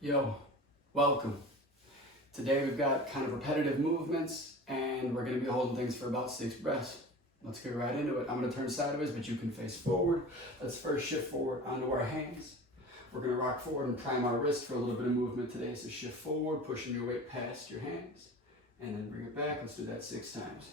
Yo, welcome. Today we've got kind of repetitive movements and we're going to be holding things for about 6 breaths. Let's get right into it. I'm going to turn sideways, but you can face forward. Let's first shift forward onto our hands. We're going to rock forward and prime our wrist for a little bit of movement today. So shift forward, pushing your weight past your hands, and then bring it back. Let's do that 6 times.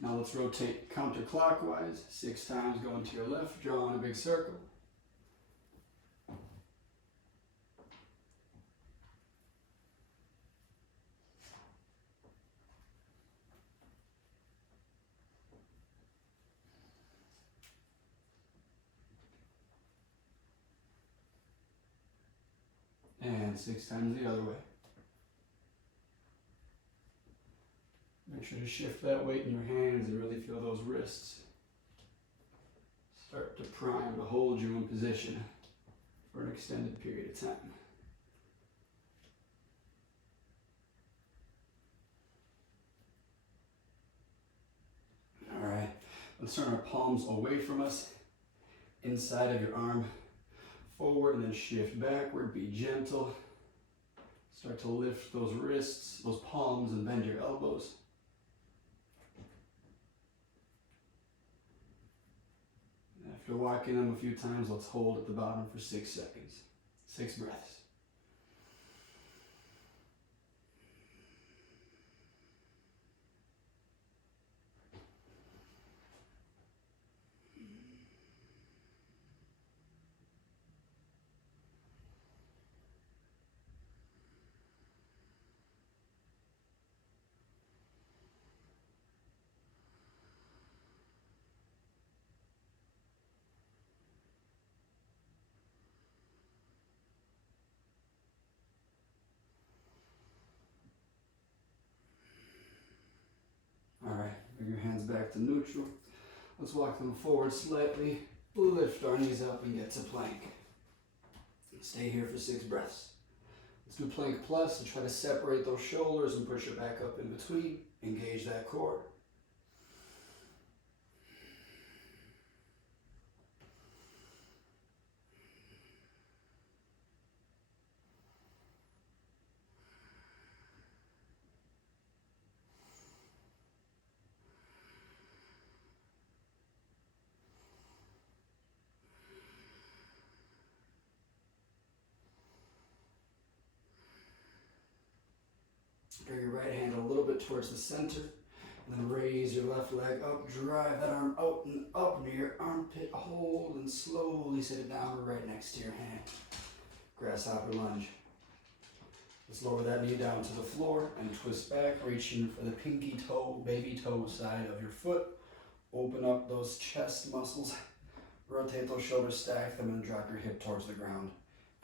Now let's rotate counterclockwise 6 times, going to your left, draw on a big circle. And 6 times the other way. Make sure to shift that weight in your hands and really feel those wrists start to prime to hold you in position for an extended period of time. All right, let's turn our palms away from us, inside of your arm, forward, and then shift backward. Be gentle. Start to lift those wrists, those palms, and bend your elbows. After walking them a few times, let's hold at the bottom for 6 seconds. 6 breaths. All right, bring your hands back to neutral. Let's walk them forward slightly. Lift our knees up and get to plank. Stay here for 6 breaths. Let's do plank plus and try to separate those shoulders and push it back up in between. Engage that core. Bring your right hand a little bit towards the center, and then raise your left leg up. Drive that arm out and up near your armpit. Hold and slowly sit it down right next to your hand. Grasshopper lunge. Let's lower that knee down to the floor and twist back, reaching for the pinky toe, baby toe side of your foot. Open up those chest muscles. Rotate those shoulders, stack them, and drop your hip towards the ground.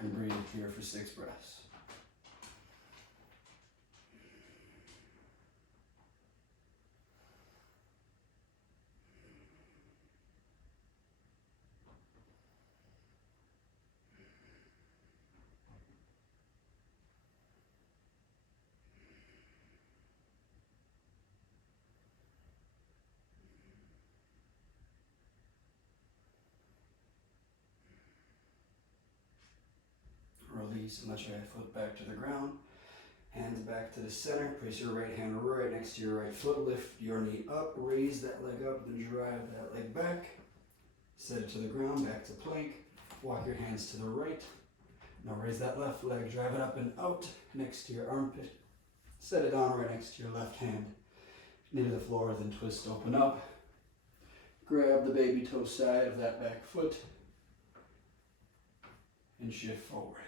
And breathe here for 6 breaths. Release and let your right foot back to the ground. Hands back to the center. Place your right hand right next to your right foot. Lift your knee up. Raise that leg up. Then drive that leg back. Set it to the ground. Back to plank. Walk your hands to the right. Now raise that left leg. Drive it up and out next to your armpit. Set it down right next to your left hand. Knee to the floor. Then twist open up. Grab the baby toe side of that back foot. And shift forward.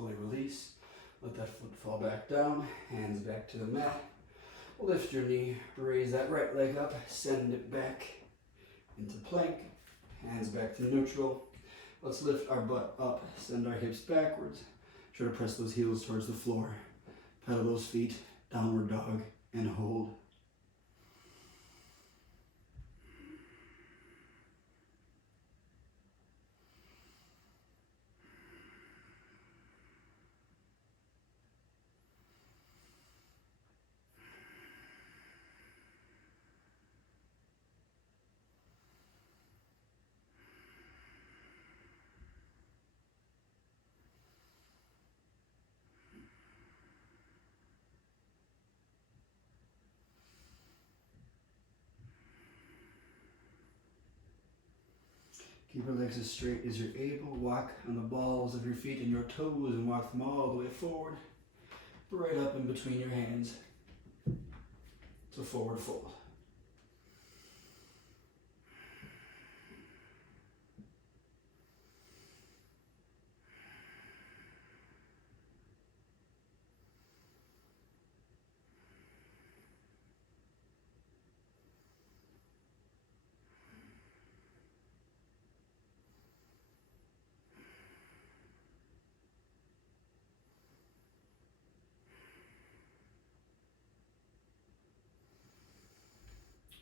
slowly release. Let that foot fall back down, hands back to the mat. Lift your knee, raise that right leg up, send it back into plank, hands back to neutral. Let's lift our butt up, send our hips backwards. Try to press those heels towards the floor. Pedal those feet, downward dog, and hold. Keep your legs as straight as you're able. Walk on the balls of your feet and your toes and walk them all the way forward. Right up in between your hands. To forward fold.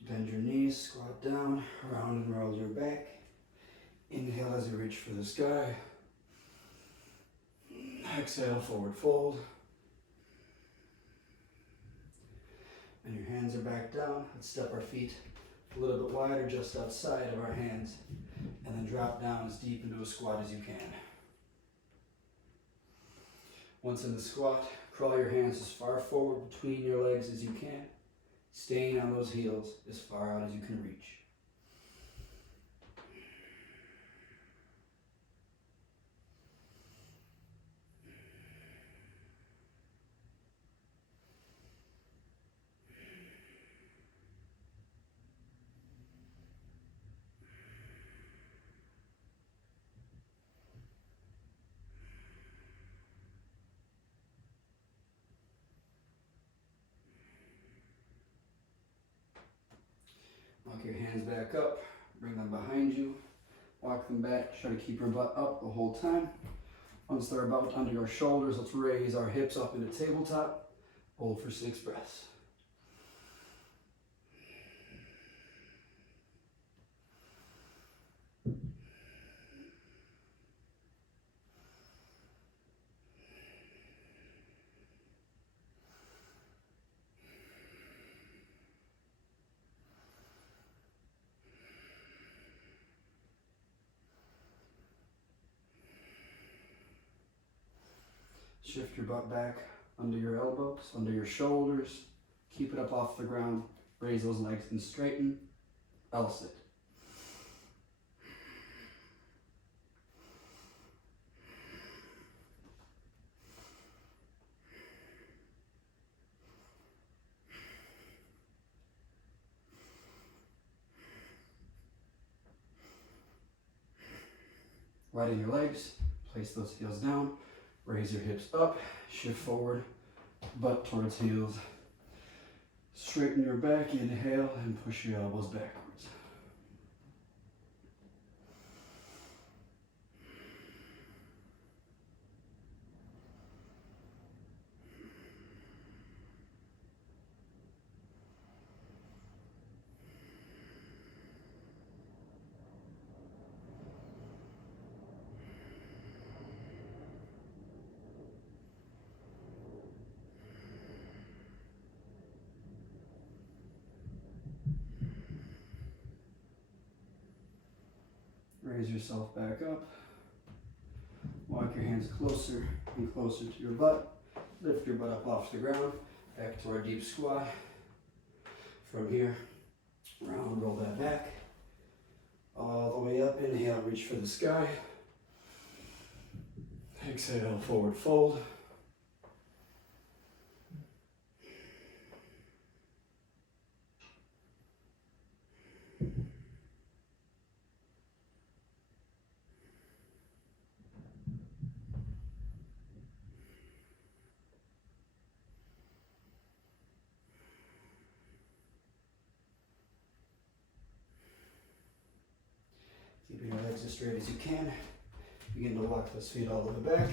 Bend your knees, squat down, round and roll your back. Inhale as you reach for the sky. Exhale, forward fold. And your hands are back down. Let's step our feet a little bit wider, just outside of our hands. And then drop down as deep into a squat as you can. Once in the squat, crawl your hands as far forward between your legs as you can. Staying on those heels as far out as you can reach. Walk your hands back up, bring them behind you, walk them back, try to keep your butt up the whole time. Once they're about under your shoulders, let's raise our hips up into tabletop, hold for 6 breaths. Shift your butt back under your elbows, under your shoulders. Keep it up off the ground. Raise those legs and straighten. L-sit. Widen your legs. Place those heels down. Raise your hips up, shift forward, butt towards heels. Straighten your back, inhale, and push your elbows backwards. Raise yourself back up. Walk your hands closer and closer to your butt. Lift your butt up off the ground. Back to our deep squat. From here, round, roll that back. All the way up. Inhale, reach for the sky. Exhale, forward fold. as straight as you can. Begin to walk those feet all the way back.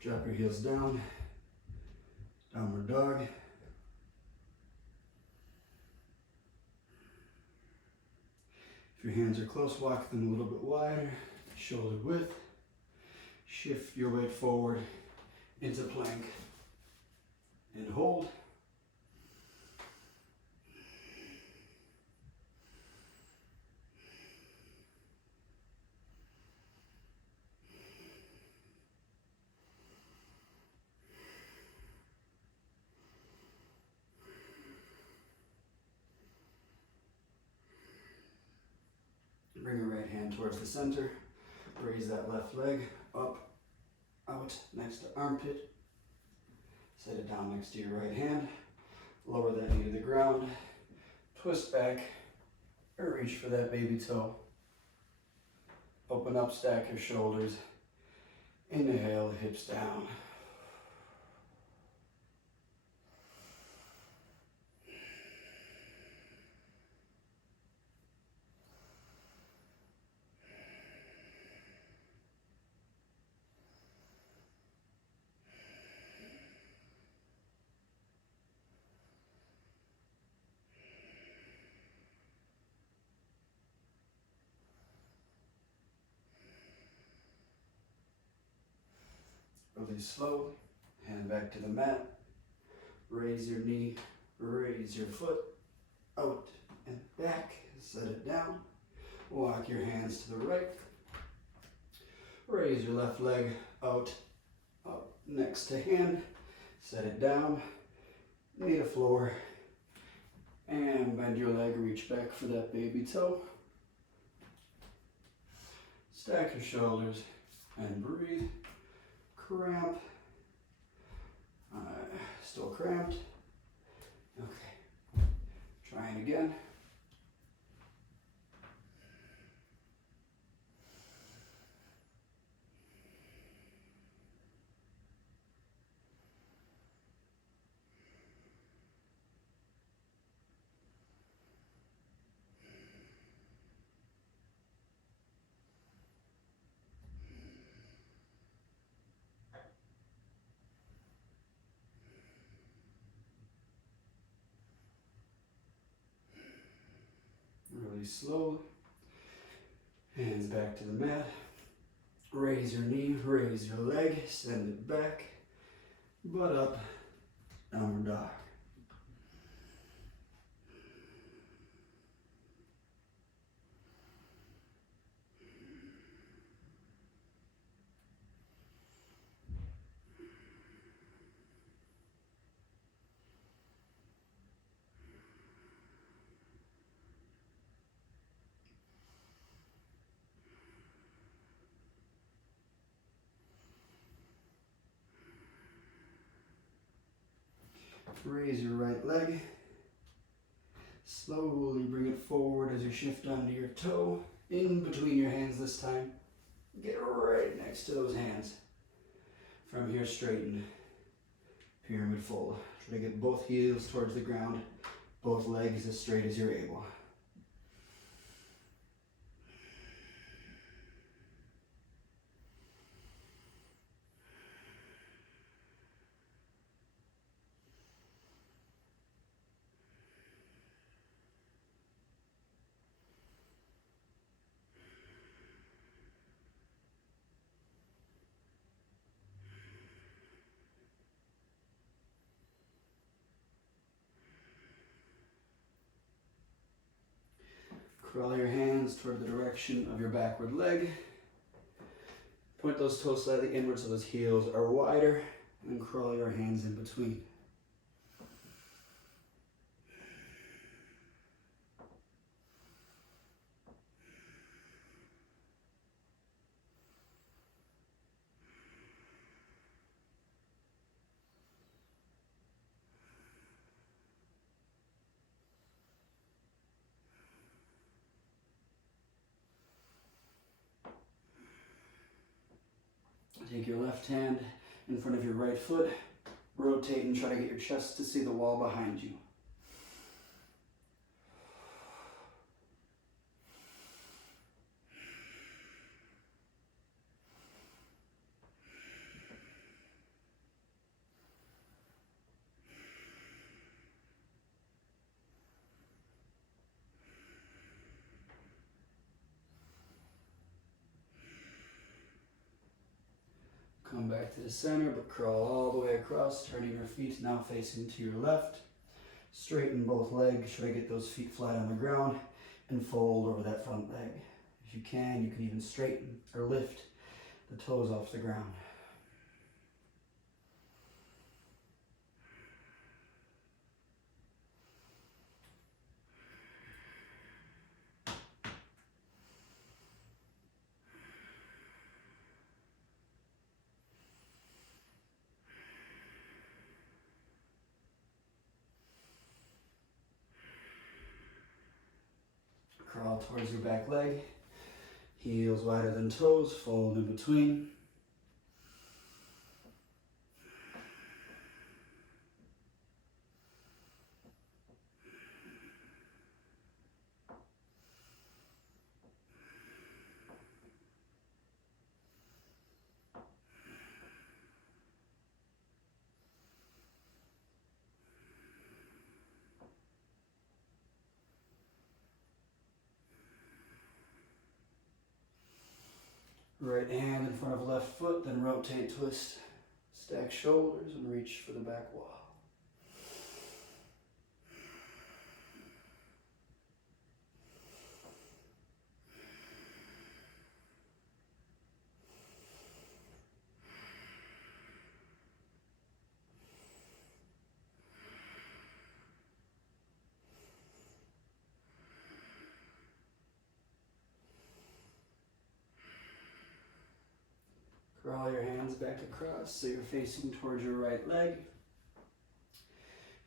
Drop your heels down. Downward dog. If your hands are close, walk them a little bit wider, shoulder width. Shift your weight forward into plank and hold. Bring your right hand towards the center. Raise that left leg up, out, next to armpit. Set it down next to your right hand. Lower that knee to the ground. Twist back or reach for that baby toe. Open up, stack your shoulders. Inhale, hips down. Release slowly, hand back to the mat. Raise your knee, raise your foot, out and back, set it down. Walk your hands to the right. Raise your left leg out, up next to hand. Set it down, knee to floor. And bend your leg, reach back for that baby toe. Stack your shoulders and breathe. Cramp. Still cramped. Okay. Trying again. Release slowly. Hands back to the mat. Raise your knee, raise your leg, send it back. Butt up, downward dog. Raise your right leg. Slowly bring it forward as you shift onto your toe. In between your hands this time. Get right next to those hands. From here, straighten. Pyramid fold. Try to get both heels towards the ground. Both legs as straight as you're able. Crawl your hands toward the direction of your backward leg. Point those toes slightly inward so those heels are wider, and crawl your hands in between. Take your left hand in front of your right foot, rotate and try to get your chest to see the wall behind you. come back to the center, but crawl all the way across, turning your feet now facing to your left. Straighten both legs, try to get those feet flat on the ground, and fold over that front leg. If you can even straighten or lift the toes off the ground. Crawl towards your back leg, heels wider than toes, fold in between. Right hand in front of left foot, then rotate, twist, stack shoulders, and reach for the back wall. Crawl your hands back across so you're facing towards your right leg.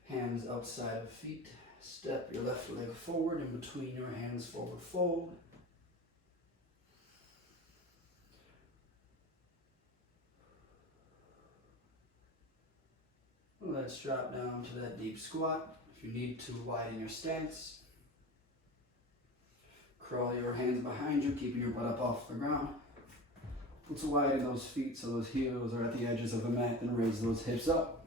Hands outside of feet. Step your left leg forward in between your hands, forward fold. Let's drop down to that deep squat. If you need to, widen your stance. Crawl your hands behind you, keeping your butt up off the ground. Let's widen those feet so those heels are at the edges of the mat, and raise those hips up.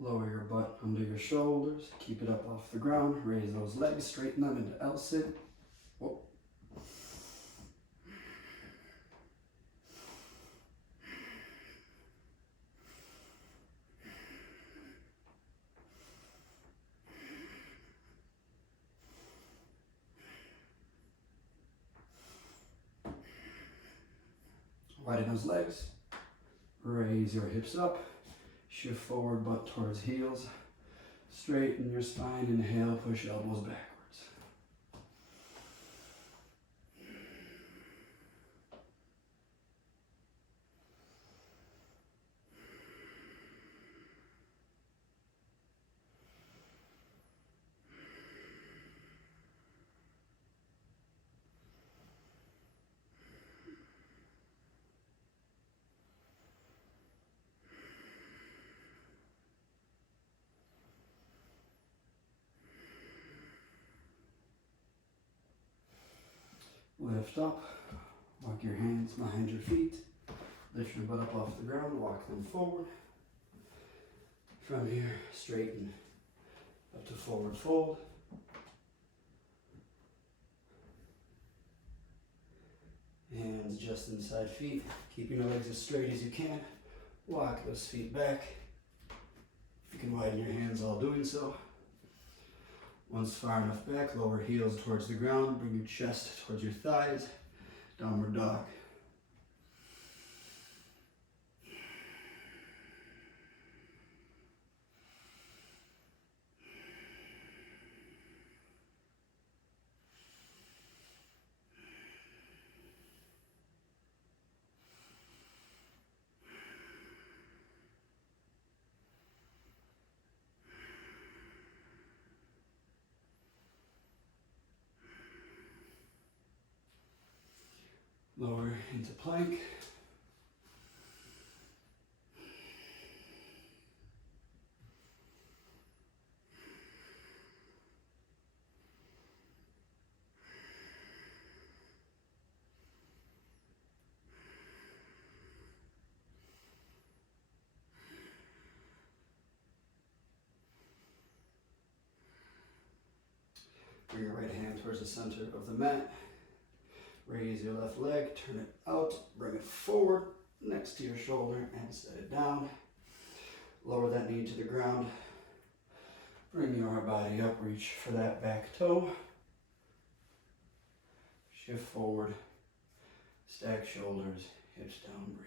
Lower your butt under your shoulders, keep it up off the ground, raise those legs, straighten them into L-sit. Whoa. Widen those legs, raise your hips up. Shift forward, butt towards heels. Straighten your spine. Inhale, push elbows backwards. Lift up, walk your hands behind your feet, lift your butt up off the ground, walk them forward. From here, straighten up to forward fold. Hands just inside feet, keeping your legs as straight as you can. Walk those feet back. If you can widen your hands while doing so. Once far enough back, lower heels towards the ground, bring your chest towards your thighs, downward dog. Lower into plank. Bring your right hand towards the center of the mat. Raise your left leg, turn it out, bring it forward next to your shoulder and set it down. Lower that knee to the ground. Bring your body up, reach for that back toe. Shift forward, stack shoulders, hips down, breathe.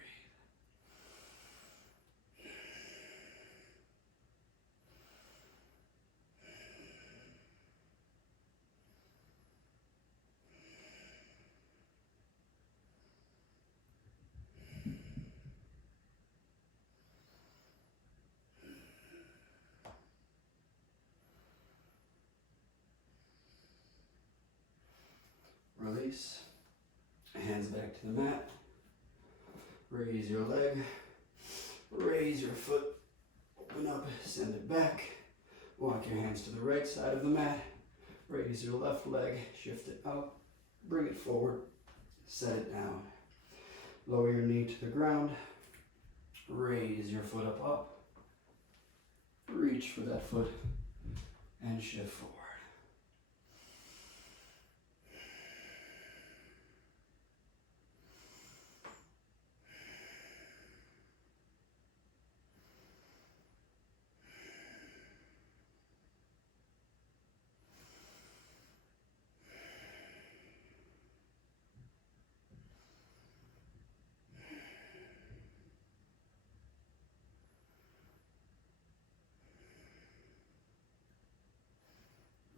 Release. Hands back to the mat. Raise your leg. Raise your foot. Open up, send it back. Walk your hands to the right side of the mat. Raise your left leg, shift it up. Bring it forward. Set it down. Lower your knee to the ground. Raise your foot up. Reach for that foot and shift forward.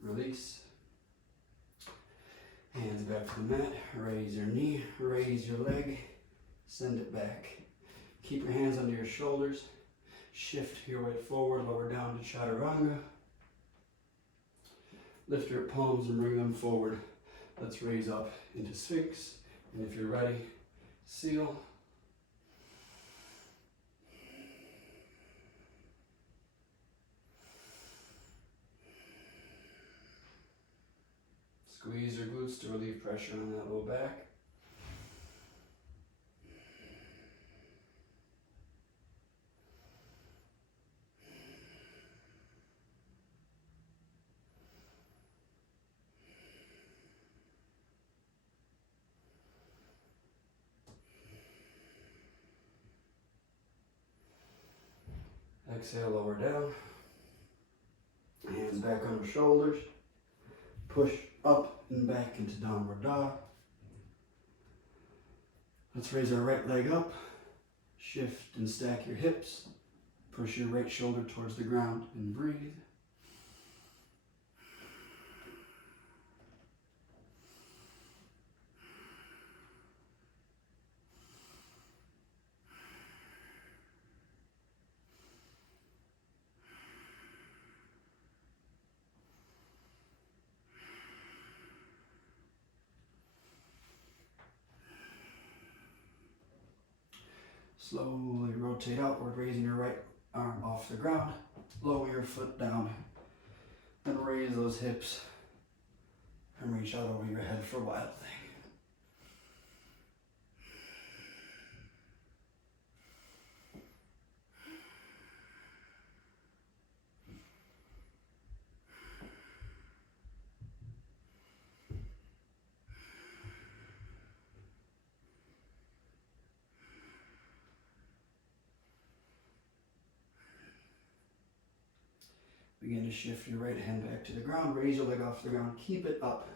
Release. Hands back to the mat. Raise your knee, raise your leg, send it back. Keep your hands under your shoulders. Shift your weight forward, lower down to Chaturanga. Lift your palms and bring them forward. Let's raise up into Sphinx. And if you're ready, seal. Squeeze your glutes to relieve pressure on that low back. Exhale, lower down. Hands back on your shoulders. Push up and back into downward dog. Let's raise our right leg up. Shift and stack your hips. Push your right shoulder towards the ground and breathe. Slowly rotate outward, raising your right arm off the ground. Lower your foot down. Then raise those hips and reach out over your head for Wild Thing. Begin to shift your right hand back to the ground. Raise your leg off the ground. Keep it up.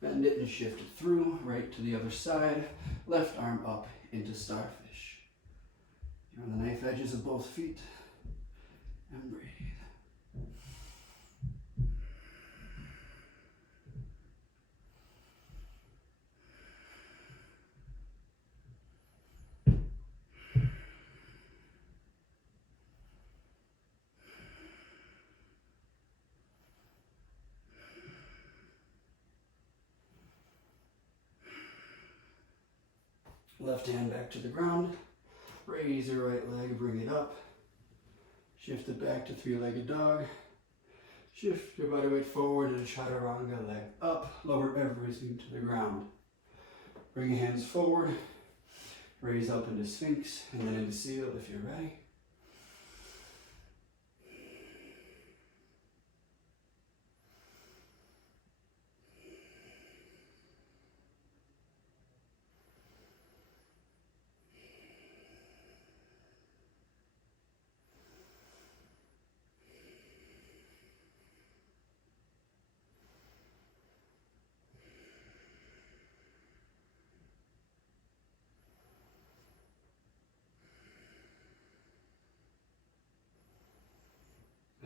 Bend it and shift it through. Right to the other side. Left arm up into Starfish. You're on the knife edges of both feet. And breathe. Left hand back to the ground. Raise your right leg, bring it up. Shift it back to three-legged dog. Shift your body weight forward into Chaturanga, leg up. Lower everything to the ground. Bring your hands forward. Raise up into Sphinx and then into Seal if you're ready.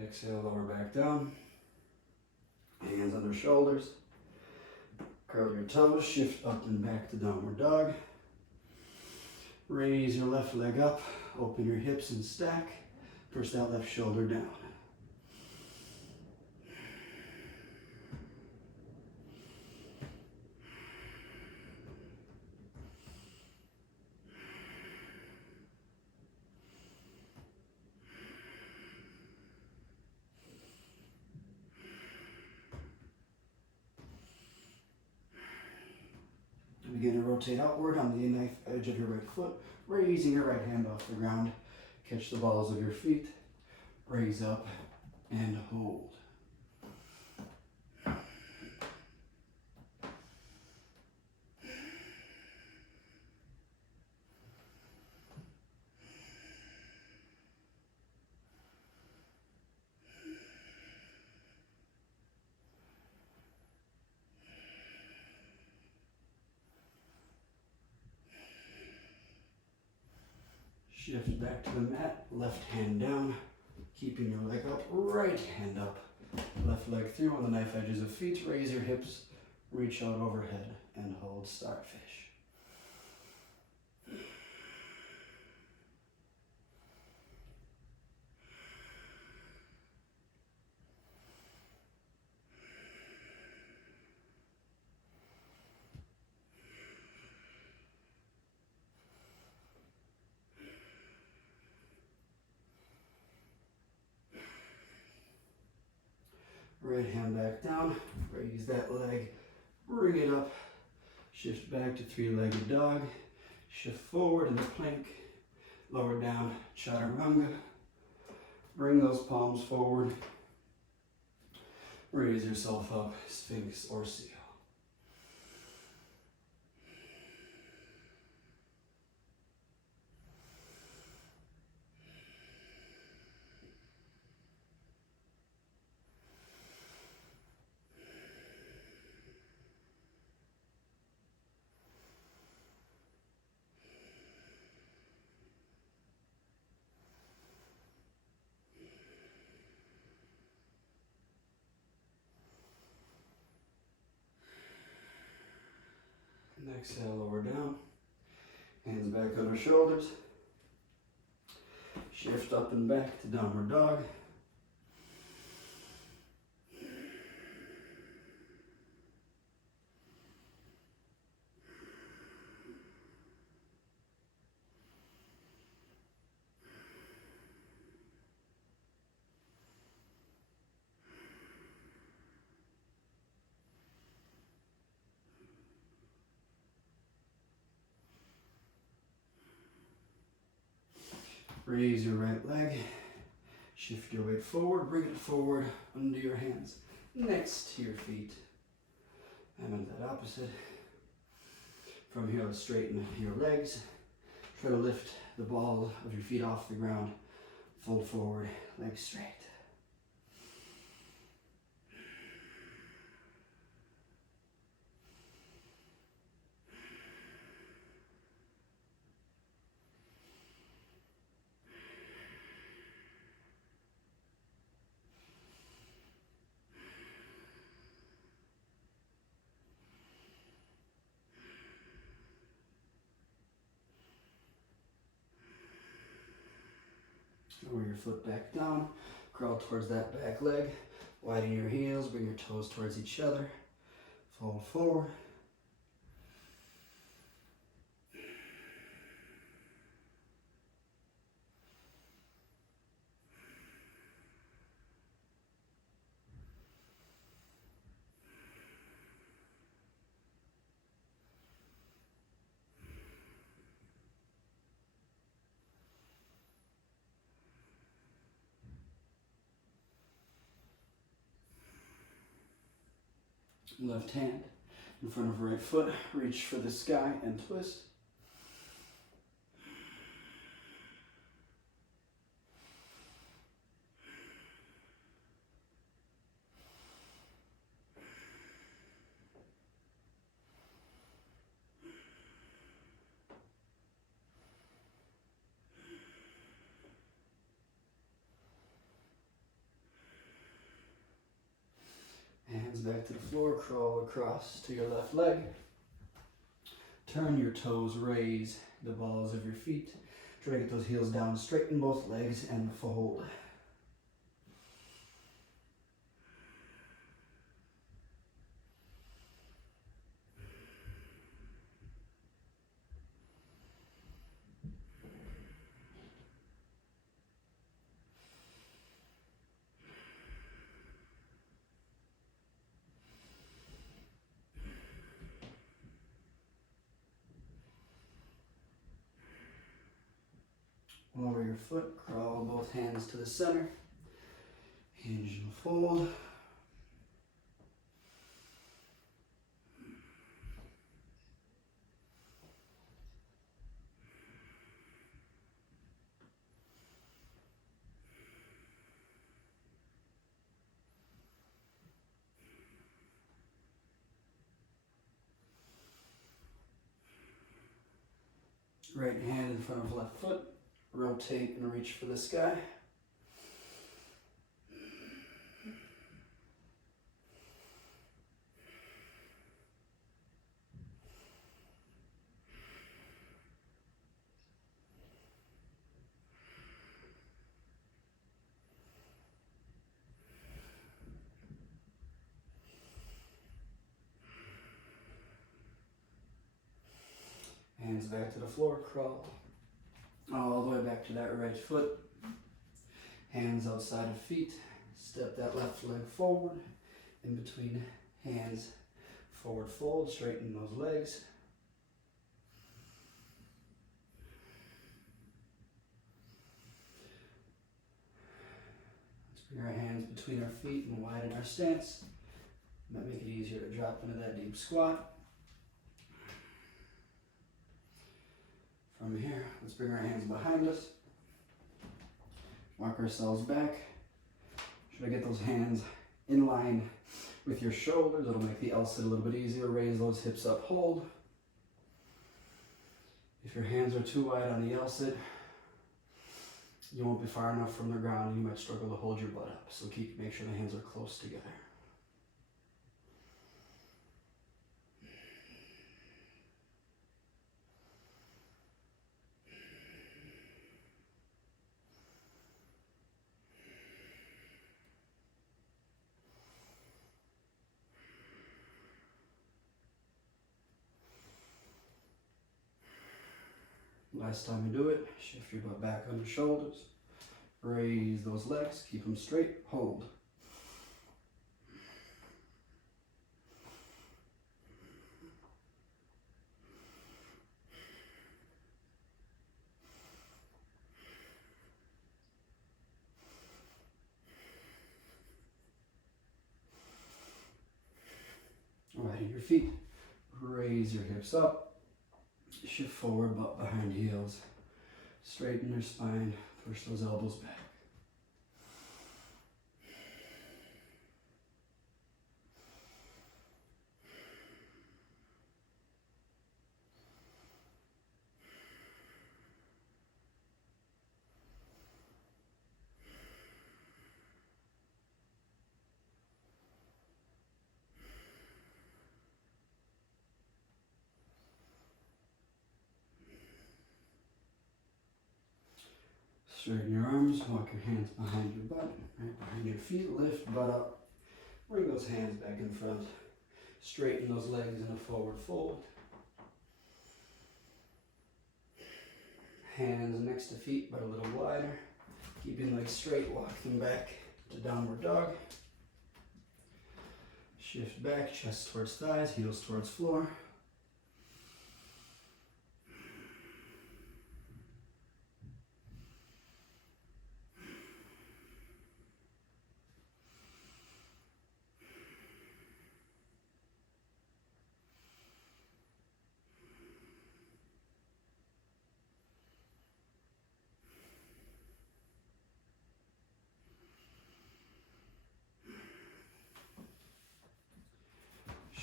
Exhale, lower back down. Hands under shoulders. Curl your toes, shift up and back to downward dog. Raise your left leg up, open your hips and stack. Push that left shoulder down. Begin to rotate outward on the knife edge of your right foot, raising your right hand off the ground. Catch the balls of your feet, raise up and hold. Shift back to the mat, left hand down, keeping your leg up, right hand up, left leg through on the knife edges of feet, raise your hips, reach out overhead and hold starfish. Right hand back down, raise that leg, bring it up, shift back to three-legged dog, shift forward into plank, lower down, chaturanga, bring those palms forward, raise yourself up, sphinx or seal. And exhale, lower down, hands back under shoulders, shift up and back to downward dog. Raise your right leg, shift your weight forward, bring it forward under your hands, next to your feet. And on that opposite. From here, let's straighten your legs. Try to lift the ball of your feet off the ground. Fold forward, legs straight. Lower your foot back down, crawl towards that back leg, widen your heels, bring your toes towards each other, fold forward. Left hand in front of right foot, reach for the sky and twist. back to the floor, crawl across to your left leg. Turn your toes, raise the balls of your feet. Try to get those heels down, straighten both legs and fold. Lower your foot, crawl both hands to the center. Hinge and fold. Right hand in front of left foot. Rotate and reach for the sky. Hands back to the floor, crawl all the way back to that right foot. Hands outside of feet. Step that left leg forward. In between hands, forward fold, straighten those legs. Let's bring our hands between our feet and widen our stance. Might make it easier to drop into that deep squat. From here, let's bring our hands behind us. Walk ourselves back. Try to get those hands in line with your shoulders. It'll make the L-sit a little bit easier. Raise those hips up, hold. If your hands are too wide on the L-sit, you won't be far enough from the ground. You might struggle to hold your butt up. So make sure the hands are close together. Last time you do it, shift your butt back on your shoulders. Raise those legs, keep them straight, hold. Right your feet, raise your hips up. Shift forward, butt behind heels. Straighten your spine, push those elbows back. Straighten your arms, walk your hands behind your butt, right behind your feet, lift butt up. Bring those hands back in front. Straighten those legs in a forward fold. Hands next to feet but a little wider. Keeping legs straight, walk them back to downward dog. Shift back, chest towards thighs, heels towards floor.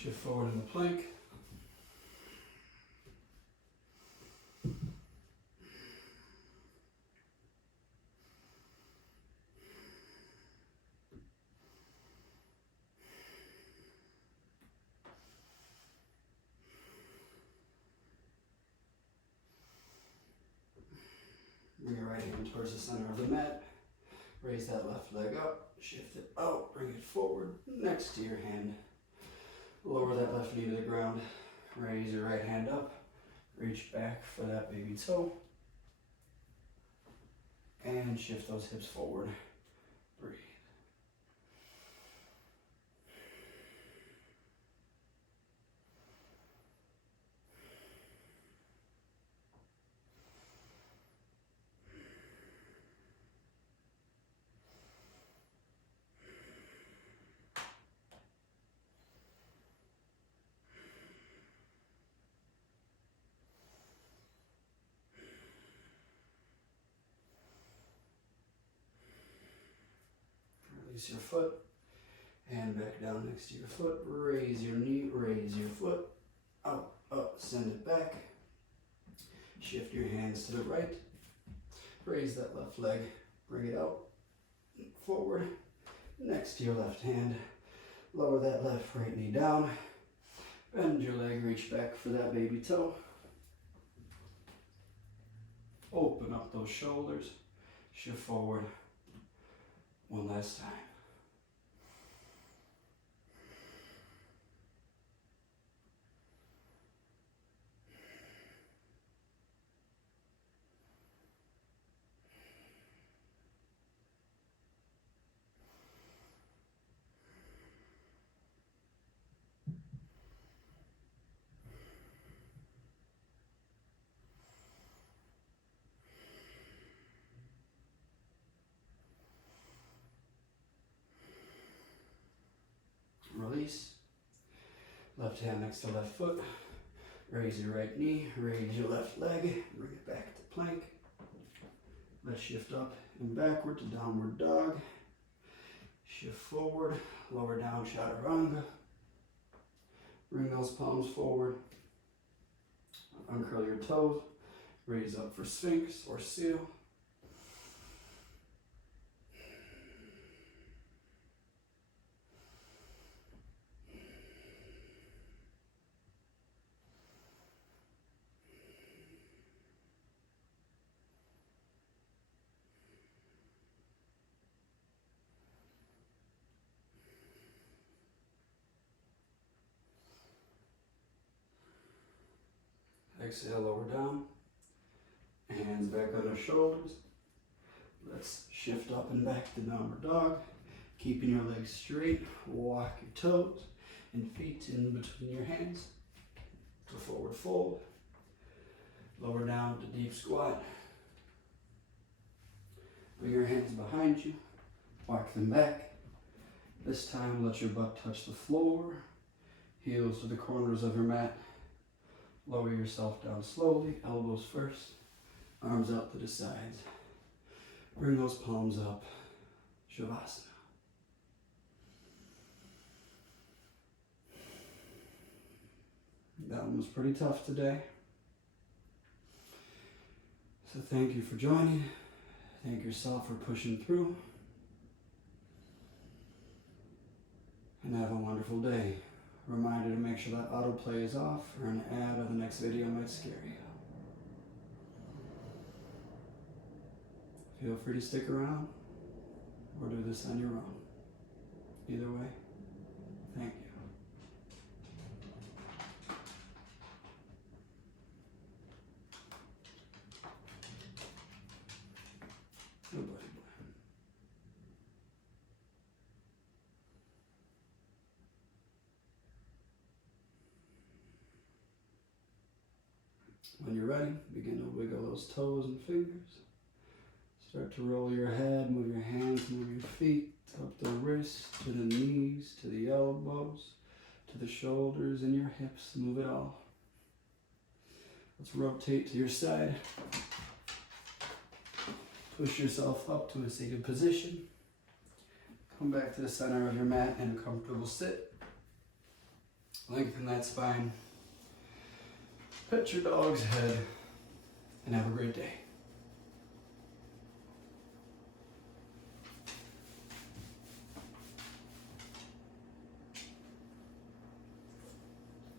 Shift forward in the plank. towards the center of the mat. Raise that left leg up, shift it out, bring it forward next to your hand. Lower that left knee to the ground. Raise your right hand up, reach back for that baby toe. And shift those hips forward. Breathe. Release your foot, hand back down next to your foot, raise your knee, raise your foot, up, up, send it back, shift your hands to the right, raise that left leg, bring it out, forward, next to your left hand, lower that left right knee down, bend your leg, reach back for that baby toe, open up those shoulders, shift forward. One last time. Release. Left hand next to left foot. Raise your right knee, raise your left leg, bring it back to plank. Let's shift up and backward to downward dog. Shift forward, lower down chaturanga. Bring those palms forward. Uncurl your toes. Raise up for Sphinx or seal. Exhale, lower down. Hands back on the shoulders. Let's shift up and back to downward dog. Keeping your legs straight. Walk your toes and feet in between your hands. To forward fold. Lower down to deep squat. Bring your hands behind you. Walk them back. This time let your butt touch the floor. Heels to the corners of your mat. Lower yourself down slowly, elbows first, arms out to the sides. Bring those palms up, Shavasana. That one was pretty tough today. So thank you for joining. Thank yourself for pushing through. And have a wonderful day. Reminder to make sure that autoplay is off or an ad of the next video might scare you. Feel free to stick around or do this on your own. Either way, thank you. Good buddy. When you're ready, begin to wiggle those toes and fingers. Start to roll your head, move your hands, move your feet, up the wrists, to the knees, to the elbows, to the shoulders and your hips. Move it all. Let's rotate to your side. Push yourself up to a seated position. Come back to the center of your mat in a comfortable sit. Lengthen that spine. Pet your dog's head and have a great day.